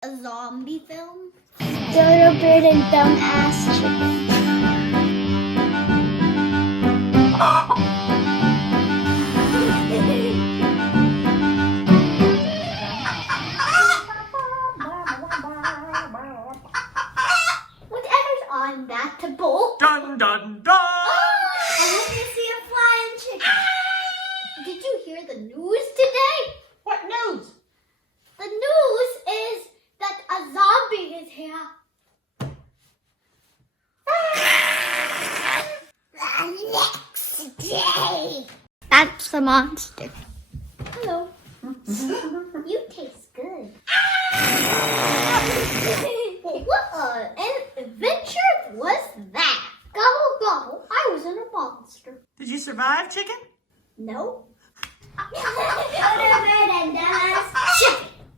A zombie film? Dodo bird and dumb ass chicken. Whatever's on that bowl? Dun dun dun! I hope you see a flying chicken. Did you hear the news today? What news? The news is that a zombie is here. The next day. That's the monster. Hello. You taste